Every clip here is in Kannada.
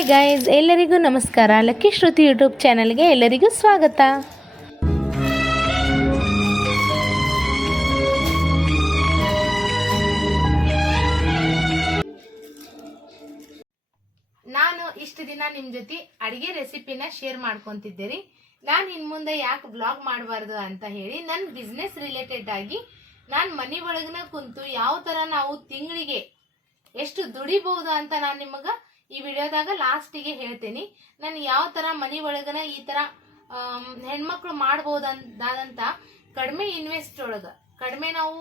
ಹಾಯ್ ಗೈಸ್ ಎಲ್ಲರಿಗೂ ನಮಸ್ಕಾರ. ಲಕ್ಕಿ ಶ್ರುತಿ ಯೂಟ್ಯೂಬ್ ಚಾನಲ್ಗೆ ಎಲ್ಲರಿಗೂ ಸ್ವಾಗತ. ನಾನು ಇಷ್ಟು ದಿನ ನಿಮ್ಮ ಜೊತೆ ಅಡಿಗೆ ರೆಸಿಪಿನ ಶೇರ್ ಮಾಡ್ಕೊಂತಿದ್ದೆ ರೀ ನಾನು ಇನ್ಮುಂದೆ ಯಾಕೆ ಬ್ಲಾಗ್ ಮಾಡಬಾರ್ದು ಅಂತ ಹೇಳಿ ನನ್ನ ಬಿಸ್ನೆಸ್ ರಿಲೇಟೆಡ್ ಆಗಿ ನಾನು ಮನೆ ಒಳಗನ ಕುಂತು ಯಾವ ಥರ ನಾವು ತಿಂಗಳಿಗೆ ಎಷ್ಟು ದುಡಿಬಹುದು ಅಂತ ನಾನು ನಿಮಗೆ ಈ ವಿಡಿಯೋದಾಗ ಲಾಸ್ಟಿಗೆ ಹೇಳ್ತೀನಿ. ನಾನು ಯಾವ ಥರ ಮನೆ ಒಳಗನ ಈ ಥರ ಹೆಣ್ಮಕ್ಳು ಮಾಡ್ಬೋದಂತ ಕಡಿಮೆ ಇನ್ವೆಸ್ಟ್ ಒಳಗೆ, ಕಡಿಮೆ ನಾವು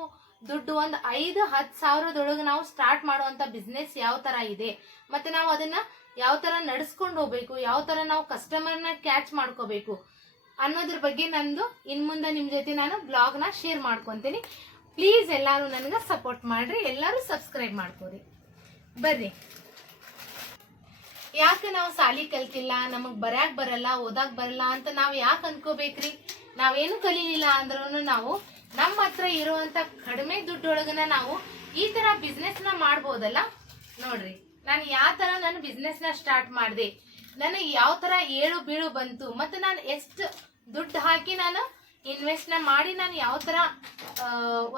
ದುಡ್ಡು ಒಂದು ಐದು ಹತ್ತು ಸಾವಿರದೊಳಗೆ ನಾವು ಸ್ಟಾರ್ಟ್ ಮಾಡುವಂಥ ಬಿಸ್ನೆಸ್ ಯಾವ ಥರ ಇದೆ. ಮತ್ತು ನಾವು ಅದನ್ನು ಯಾವ ಥರ ನಡೆಸ್ಕೊಂಡು ಹೋಗ್ಬೇಕು, ಯಾವ ಥರ ನಾವು ಕಸ್ಟಮರ್ನ ಕ್ಯಾಚ್ ಮಾಡ್ಕೋಬೇಕು ಅನ್ನೋದ್ರ ಬಗ್ಗೆ ನಂದು ಇನ್ನು ಮುಂದೆ ನಿಮ್ಮ ಜೊತೆ ನಾನು ಬ್ಲಾಗ್ನ ಶೇರ್ ಮಾಡ್ಕೊತೀನಿ. ಪ್ಲೀಸ್ ಎಲ್ಲರೂ ನನಗೆ ಸಪೋರ್ಟ್ ಮಾಡಿರಿ, ಎಲ್ಲರೂ ಸಬ್ಸ್ಕ್ರೈಬ್ ಮಾಡ್ಕೋರಿ. ಬರ್ರಿ. ಯಾಕೆ ನಾವು ಸಾಲಿ ಕಲ್ತಿಲ್ಲ? ನಮಗ್ ಬರ್ಯಾಕ್ ಬರಲ್ಲ, ಓದಾಕ್ ಬರಲ್ಲ ಅಂತ ನಾವ್ ಯಾಕೆ ಅನ್ಕೋಬೇಕ್ರಿ? ನಾವೇನು ಕಲೀಲಿಲ್ಲ ಅಂದ್ರೂ ನಾವು ನಮ್ಮ ಹತ್ರ ಇರುವಂತ ಕಡಿಮೆ ದುಡ್ಡೊಳಗನ ನಾವು ಈ ತರ ಬಿಸ್ನೆಸ್ನ ಮಾಡ್ಬೋದಲ್ಲ? ನೋಡ್ರಿ, ನಾನು ಯಾವ ತರ ನನ್ನ ಬಿಸ್ನೆಸ್ನ ಸ್ಟಾರ್ಟ್ ಮಾಡಿದೆ? ನನಗೆ ಯಾವ ತರ ಏಳು ಬೀಳು ಬಂತು? ಮತ್ತೆ ನಾನು ಎಷ್ಟು ದುಡ್ಡು ಹಾಕಿ ನಾನು ಇನ್ವೆಸ್ಟ್ನ ಮಾಡಿ ನಾನು ಯಾವ ತರ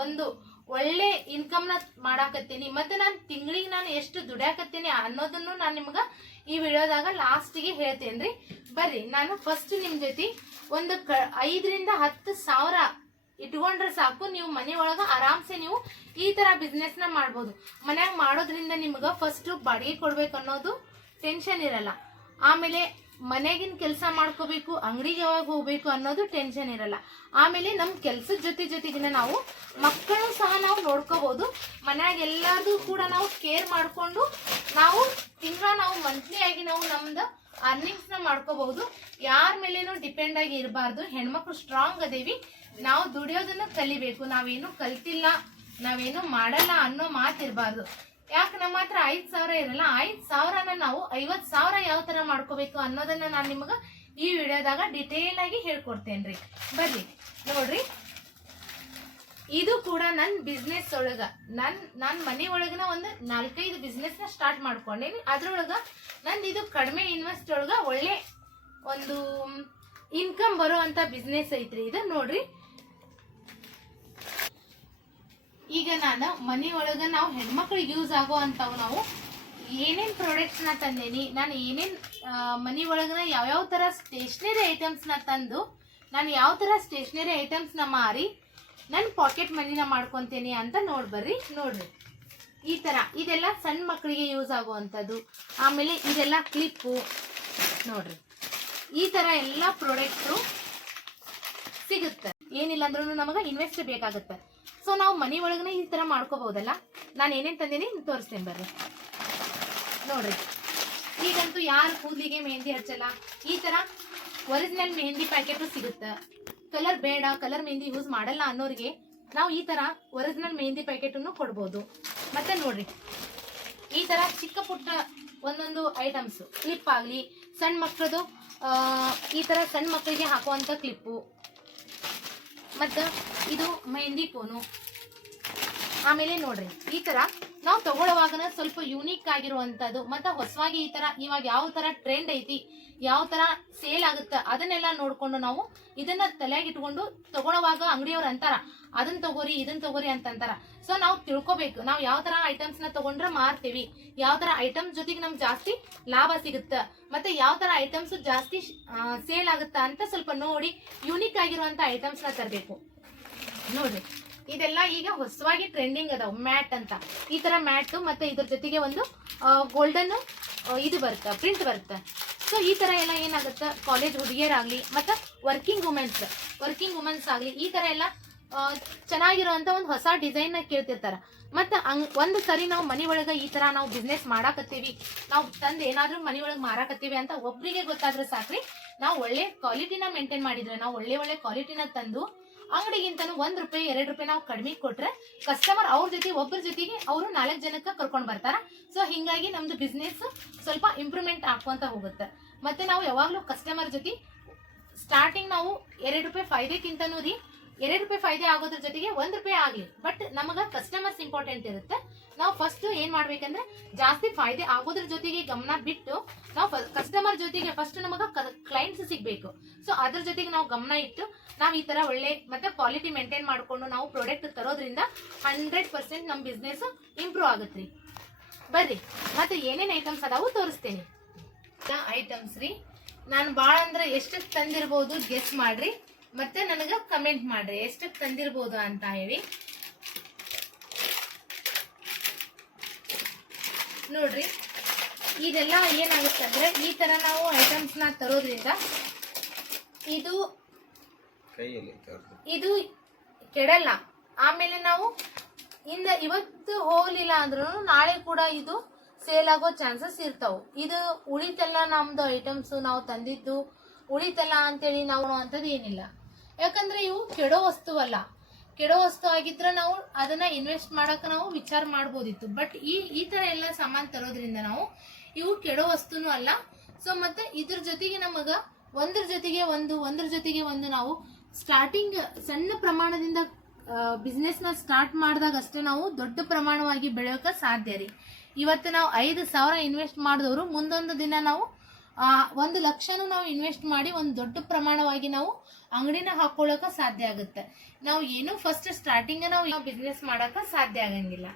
ಒಂದು ಒಳ್ಳೆ ಇನ್ಕಮ್ನ ಮಾಡಾಕತ್ತೀನಿ, ಮತ್ತೆ ನಾನು ತಿಂಗಳಿಗೆ ನಾನು ಎಷ್ಟು ದುಡ್ಯಾಕತ್ತೀನಿ ಅನ್ನೋದನ್ನು ನಾನು ನಿಮ್ಗೆ ಈ ವಿಡಿಯೋದಾಗ ಲಾಸ್ಟಿಗೆ ಹೇಳ್ತೇನ್ರಿ. ಬರ್ರಿ, ನಾನು ಫಸ್ಟ್ ನಿಮ್ಮ ಜೊತೆ ಒಂದು ಕ, ಐದರಿಂದ ಹತ್ತು ಸಾವಿರ ಇಟ್ಕೊಂಡ್ರೆ ಸಾಕು, ನೀವು ಮನೆ ಒಳಗ ಆರಾಮ್ಸೆ ನೀವು ಈ ತರ ಬಿಸ್ನೆಸ್ನ ಮಾಡ್ಬೋದು. ಮನ್ಯಾಗ ಮಾಡೋದ್ರಿಂದ ನಿಮ್ಗೆ ಫಸ್ಟ್ ಬಾಡಿಗೆ ಕೊಡ್ಬೇಕು ಅನ್ನೋದು ಟೆನ್ಷನ್ ಇರಲ್ಲ. ಆಮೇಲೆ ಮನೆಗಿನ ಕೆಲಸ ಮಾಡ್ಕೋಬೇಕು, ಅಂಗಡಿಗೆ ಯಾವಾಗ ಹೋಗ್ಬೇಕು ಅನ್ನೋದು ಟೆನ್ಷನ್ ಇರಲ್ಲ. ಆಮೇಲೆ ನಮ್ಮ ಕೆಲ್ಸದ ಜೊತೆ ಜೊತೆಗಿನ ನಾವು ಮಕ್ಕಳು ಸಹ ನಾವು ನೋಡ್ಕೋಬಹುದು ಮನ್ಯಾಗ ಎಲ್ಲಾರ್ದು ಕೂಡ ನಾವು ಕೇರ್ ಮಾಡ್ಕೊಂಡು ನಾವು ತಿಂಗಳ ನಾವು ಮಂತ್ಲಿ ಆಗಿ ನಾವು ನಮ್ದು ಅರ್ನಿಂಗ್ಸ್ನ ಮಾಡ್ಕೋಬಹುದು ಯಾರ ಮೇಲೇನು ಡಿಪೆಂಡ್ ಆಗಿ ಇರಬಾರ್ದು. ಹೆಣ್ಮಕ್ಳು ಸ್ಟ್ರಾಂಗ್ ಅದೇವಿ. ನಾವು ದುಡಿಯೋದನ್ನ ಕಲಿಬೇಕು. ನಾವೇನು ಕಲ್ತಿಲ್ಲ, ನಾವೇನು ಮಾಡಲ್ಲ ಅನ್ನೋ ಮಾತಿರ್ಬಾರ್ದು. ಯಾಕೆ ನಮ್ಮ ಹತ್ರ ಐದು ಸಾವಿರ ಇರಲ್ಲ? ಐದು ಸಾವಿರನ ನಾವು ಐವತ್ತು ಸಾವಿರ ಯಾವ ತರ ಮಾಡ್ಕೋಬೇಕು ಅನ್ನೋದನ್ನ ನಾನು ನಿಮಗೆ ಈ ವಿಡಿಯೋದಾಗ ಡಿಟೇಲ್ ಆಗಿ ಹೇಳ್ಕೊಡ್ತೇನ್ರಿ ಬರ್ರಿ. ನೋಡ್ರಿ. ಇದು ಕೂಡ ನನ್ನ ಬಿಸ್ನೆಸ್ ಒಳಗ. ನನ್ನ ನನ್ನ ಮನೆ ಒಳಗನ ಒಂದು ನಾಲ್ಕೈದು ಬಿಸ್ನೆಸ್ನ ಸ್ಟಾರ್ಟ್ ಮಾಡ್ಕೊಂಡೇನಿ. ಅದ್ರೊಳಗೆ ನಂದು ಇದು ಕಡಿಮೆ ಇನ್ವೆಸ್ಟ್ ಒಳಗ ಒಳ್ಳೆ ಒಂದು ಇನ್ಕಮ್ ಬರೋ ಬಿಸ್ನೆಸ್ ಐತ್ರಿ. ಇದು ನೋಡ್ರಿ. ಈಗ ನಾನು ಮನೆ ಒಳಗ ನಾವು ಹೆಣ್ಮಕ್ಳಿಗೆ ಯೂಸ್ ಆಗೋ ಅಂಥವು ನಾವು ಏನೇನು ಪ್ರಾಡಕ್ಟ್ಸ್ನ ತಂದೇನಿ, ನಾನು ಏನೇನು ಮನೆ ಒಳಗನ ಯಾವ್ಯಾವ ಥರ ಸ್ಟೇಷ್ನರಿ ಐಟಮ್ಸ್ನ ತಂದು, ನಾನು ಯಾವ ಥರ ಸ್ಟೇಷ್ನರಿ ಐಟಮ್ಸ್ನ ಮಾರಿ ನನ್ನ ಪಾಕೆಟ್ ಮನಿನ ಮಾಡ್ಕೊತೀನಿ ಅಂತ ನೋಡ್ಬರ್ರಿ ನೋಡ್ರಿ. ಈ ಥರ ಇದೆಲ್ಲ ಸಣ್ಣ ಮಕ್ಕಳಿಗೆ ಯೂಸ್ ಆಗುವಂಥದ್ದು. ಆಮೇಲೆ ಇದೆಲ್ಲ ಕ್ಲಿಪ್ಪು ನೋಡ್ರಿ. ಈ ಥರ ಎಲ್ಲ ಪ್ರಾಡಕ್ಟ್ರು ಸಿಗುತ್ತೆ. ಏನಿಲ್ಲ ಅಂದ್ರೂ ನಮಗೆ ಇನ್ವೆಸ್ಟ್ ಬೇಕಾಗುತ್ತೆ. ಸೊ ನಾವು ಮನೆ ಒಳಗನೆ ಈ ತರ ಮಾಡ್ಕೋಬಹುದಲ್ಲ ನಾನು ಏನೇನ್ ತಂದೀನಿ ತೋರಿಸ್ತೇನೆ ಬರ್ರಿ. ನೋಡ್ರಿ. ಈಗಂತೂ ಯಾರು ಕೂದಲಿಗೆ ಮೆಹಂದಿ ಹಚ್ಚಲ್ಲ? ಈ ತರ ಒರಿಜಿನಲ್ ಮೆಹಂದಿ ಪ್ಯಾಕೆಟ್ ಸಿಗುತ್ತೆ. ಕಲರ್ ಬೇಡ ಕಲರ್ ಮೆಹಂದಿ ಯೂಸ್ ಮಾಡಲ್ಲ ಅನ್ನೋರಿಗೆ ನಾವು ಈ ತರ ಒರಿಜಿನಲ್ ಮೆಹಂದಿ ಪ್ಯಾಕೆಟ್ ಕೊಡ್ಬೋದು. ಮತ್ತೆ ನೋಡ್ರಿ. ಈ ತರ ಚಿಕ್ಕ ಪುಟ್ಟ ಒಂದೊಂದು ಐಟಮ್ಸ್ ಕ್ಲಿಪ್ ಆಗಲಿ, ಸಣ್ಣ ಮಕ್ಕಳದು ಈ ತರ ಸಣ್ಣ ಮಕ್ಕಳಿಗೆ ಹಾಕುವಂತ ಕ್ಲಿಪ್ಪು ಮತ್ತು ಇದು ಮೆಹಂದಿ ಕೋನು ಆಮೇಲೆ ನೋಡ್ರಿ ಈ ತರ ನಾವು ತಗೊಳ್ಳುವಾಗನ ಸ್ವಲ್ಪ ಯೂನಿಕ್ ಆಗಿರುವಂತದ್ದು. ಮತ್ತೆ ಹೊಸವಾಗಿ ಈ ತರ, ಇವಾಗ ಯಾವ ತರ ಟ್ರೆಂಡ್ ಐತಿ, ಯಾವ ತರ ಸೇಲ್ ಆಗುತ್ತೆ, ಅದನ್ನೆಲ್ಲ ನೋಡ್ಕೊಂಡು ನಾವು ಇದನ್ನ ತಲೆಯಾಗ ಇಟ್ಕೊಂಡು ತಗೊಳ್ಳುವಾಗ ಅಂಗಡಿಯವ್ರು ಅಂತಾರ ಅದನ್ನ ತಗೋರಿ ಇದನ್ನ ತಗೋರಿ ಅಂತ ಅಂತಾರ ಸೊ ನಾವು ತಿಳ್ಕೊಬೇಕು, ನಾವು ಯಾವ ತರ ಐಟಮ್ಸ್ನ ತಗೊಂಡ್ರೆ ಮಾರ್ತೀವಿ, ಯಾವ ತರ ಐಟಮ್ಸ್ ಜೊತೆಗೆ ನಮ್ಗೆ ಜಾಸ್ತಿ ಲಾಭ ಸಿಗುತ್ತೆ, ಮತ್ತೆ ಯಾವ ತರ ಐಟಮ್ಸ್ ಜಾಸ್ತಿ ಸೇಲ್ ಆಗುತ್ತಾ ಅಂತ ಸ್ವಲ್ಪ ನೋಡಿ ಯೂನಿಕ್ ಆಗಿರುವಂತ ಐಟಮ್ಸ್ನ ತರಬೇಕು. ನೋಡ್ರಿ. ಇದೆಲ್ಲ ಈಗ ಹೊಸವಾಗಿ ಟ್ರೆಂಡಿಂಗ್ ಅದಾವ, ಮ್ಯಾಟ್ ಅಂತ. ಈ ತರ ಮ್ಯಾಟ್ ಮತ್ತೆ ಇದ್ರ ಜೊತೆಗೆ ಒಂದು ಗೋಲ್ಡನ್ ಇದು ಬರುತ್ತೆ ಪ್ರಿಂಟ್ ಬರುತ್ತೆ. ಸೊ ಈ ತರ ಎಲ್ಲ ಏನಾಗುತ್ತೆ? ಕಾಲೇಜ್ ಹುಡುಗಿಯರಾಗ್ಲಿ ಮತ್ತೆ ವರ್ಕಿಂಗ್ ವುಮೆನ್ಸ್ ವರ್ಕಿಂಗ್ ವುಮೆನ್ಸ್ ಆಗ್ಲಿ, ಈ ತರ ಎಲ್ಲ ಚೆನ್ನಾಗಿರುವಂತ ಒಂದು ಹೊಸ ಡಿಸೈನ್ನ ಕೇಳ್ತಿರ್ತಾರ. ಮತ್ತೆ ಹಂಗ್, ಒಂದು ಸರಿ ನಾವು ಮನಿ ಒಳಗ ಈ ತರ ನಾವು ಬಿಸ್ನೆಸ್ ಮಾಡಾಕತ್ತೀವಿ, ನಾವು ತಂದು ಏನಾದ್ರೂ ಮನಿ ಒಳಗ ಮಾರಾಕತ್ತೀವಿ ಅಂತ ಒಬ್ರಿಗೆ ಗೊತ್ತಾದ್ರೆ ಸಾಕ್ರಿ, ನಾವು ಒಳ್ಳೆ ಕ್ವಾಲಿಟಿನ ಮೇಂಟೈನ್ ಮಾಡಿದ್ರೆ, ನಾವು ಒಳ್ಳೆ ಒಳ್ಳೆ ಕ್ವಾಲಿಟಿನ ತಂದು ಅಂಗಡಿಗಿಂತನೂ ಒಂದ್ ರೂಪಾಯಿ, ಎರಡ್ ರೂಪಾಯಿ ನಾವು ಕಡಿಮೆ ಕೊಟ್ರೆ ಕಸ್ಟಮರ್ ಅವ್ರ ಜೊತೆ ಒಬ್ಬರ ಜೊತೆಗೆ ಅವರು ನಾಲ್ಕು ಜನಕ್ಕೆ ಕರ್ಕೊಂಡ್ ಬರ್ತಾರ. ಸೊ ಹಿಂಗಾಗಿ ನಮ್ದು ಬಿಸ್ನೆಸ್ ಸ್ವಲ್ಪ ಇಂಪ್ರೂವ್ಮೆಂಟ್ ಆಕ್ಕೊಂತ ಹೋಗುತ್ತೆ. ಮತ್ತೆ ನಾವು ಯಾವಾಗ್ಲೂ ಕಸ್ಟಮರ್ ಜೊತೆ ಸ್ಟಾರ್ಟಿಂಗ್ ನಾವು ಎರಡು ರೂಪಾಯಿ ಫಾಯ್ದೆಕ್ಕಿಂತನೂ ರೀ, ಎರಡು ರೂಪಾಯಿ ಫಾಯ್ದೆ ಆಗೋದ್ರ ಜೊತೆಗೆ ಒಂದ್ ರೂಪಾಯಿ ಆಗ್ಲಿ. ಬಟ್ ನಮಗ ಕಸ್ಟಮರ್ಸ್ ಇಂಪಾರ್ಟೆಂಟ್ ಇರುತ್ತೆ. ನಾವು ಫಸ್ಟ್ ಏನ್ ಮಾಡ್ಬೇಕಂದ್ರೆ ಜಾಸ್ತಿ ಫಾಯ್ದೆ ಆಗೋದ್ರ ಜೊತೆಗೆ ಗಮನ ಬಿಟ್ಟು ನಾವು ಕಸ್ಟಮರ್ ಜೊತೆಗೆ ಫಸ್ಟ್ ನಮಗ ಕ್ಲೈಂಟ್ಸ್ ಸಿಗ್ಬೇಕು. ಸೊ ಅದ್ರ ಜೊತೆಗೆ ನಾವು ಗಮನ ಇಟ್ಟು ನಾವು ಈ ತರ ಒಳ್ಳೆ ಮತ್ತೆ ಕ್ವಾಲಿಟಿ ಮೇಂಟೈನ್ ಮಾಡ್ಕೊಂಡು ನಾವು ಪ್ರಾಡಕ್ಟ್ ತರೋದ್ರಿಂದ ಹಂಡ್ರೆಡ್ ಪರ್ಸೆಂಟ್ ನಮ್ಮ ಬಿಸ್ನೆಸ್ ಇಂಪ್ರೂವ್ ಆಗುತ್ತೆ ಬರ್ರಿ, ಮತ್ತೆ ಏನೇನ್ ಐಟಮ್ಸ್ ಅದಾವು ತೋರಿಸ್ತೇನೆ. ಐಟಮ್ಸ್ ರೀ, ನಾನು ಭಾಳ ಅಂದ್ರೆ ಎಷ್ಟಕ್ಕೆ ತಂದಿರ್ಬೋದು ಗೆಸ್ ಮಾಡ್ರಿ, ಮತ್ತೆ ನನಗ ಕಮೆಂಟ್ ಮಾಡ್ರಿ ಎಷ್ಟಕ್ಕೆ ತಂದಿರ್ಬೋದು ಅಂತ ಹೇಳಿ. ನೋಡ್ರಿ. ಇದೆಲ್ಲ ಏನಾಗುತ್ತೆ ಅಂದ್ರೆ ಈ ತರ ನಾವು ಐಟಮ್ಸ್ನ ತರೋದ್ರಿಂದ ಇದು ಇದು ಕೆಡಲ್ಲ. ಆಮೇಲೆ ನಾವು ಇಂದ ಇವತ್ತು ಹೋಗ್ಲಿಲ್ಲ ಅಂದ್ರೂ ನಾಳೆ ಕೂಡ ಇದು ಸೇಲ್ ಆಗೋ ಚಾನ್ಸಸ್ ಇರ್ತಾವು. ಇದು ಉಳಿತಲ್ಲ ನಮ್ದು ಐಟಮ್ಸ್ ನಾವು ತಂದಿದ್ದು ಉಳಿತಲ್ಲ ಅಂತೇಳಿ ನಾವು ಅಂತದ್ದು ಏನಿಲ್ಲ. ಯಾಕಂದ್ರೆ ಇವು ಕೆಡೋ ವಸ್ತು ಅಲ್ಲ ಕೆಡೋ ವಸ್ತು ಆಗಿದ್ರೆ ನಾವು ಅದನ್ನ ಇನ್ವೆಸ್ಟ್ ಮಾಡಕ್ಕೆ ನಾವು ವಿಚಾರ ಮಾಡ್ಬೋದಿತ್ತು. ಬಟ್ ಈ ಈ ತರ ಎಲ್ಲ ಸಾಮಾನು ತರೋದ್ರಿಂದ ನಾವು ಇವು ಕೆಡೋ ವಸ್ತುನು ಅಲ್ಲ. ಸೊ ಮತ್ತೆ ಇದ್ರ ಜೊತೆಗೆ ನಮಗೆ ಒಂದ್ರ ಜೊತೆಗೆ ಒಂದು, ಒಂದ್ರ ಜೊತೆಗೆ ಒಂದು ನಾವು ಸ್ಟಾರ್ಟಿಂಗ್ ಸಣ್ಣ ಪ್ರಮಾಣದಿಂದ ಬಿಸ್ನೆಸ್ನ ಸ್ಟಾರ್ಟ್ ಮಾಡಿದಾಗ ಅಷ್ಟೇ ನಾವು ದೊಡ್ಡ ಪ್ರಮಾಣವಾಗಿ ಬೆಳೆಯೋಕೆ ಸಾಧ್ಯ ರೀ. ಇವತ್ತು ನಾವು ಐದು ಸಾವಿರ ಇನ್ವೆಸ್ಟ್ ಮಾಡಿದವರು, ಮುಂದೊಂದು ದಿನ ನಾವು ಆ, ಒಂದು ಲಕ್ಷನೂ ನಾವು ಇನ್ವೆಸ್ಟ್ ಮಾಡಿ ಒಂದು ದೊಡ್ಡ ಪ್ರಮಾಣವಾಗಿ ನಾವು ಅಂಗಡಿನ ಹಾಕೊಳ್ಳೋಕೆ ಸಾಧ್ಯ ಆಗುತ್ತೆ. ನಾವು ಏನು ಫಸ್ಟ್ ಸ್ಟಾರ್ಟಿಂಗ್ ನಾವು ಬಿಸ್ನೆಸ್ ಮಾಡೋಕೆ ಸಾಧ್ಯ ಆಗಂಗಿಲ್ಲ.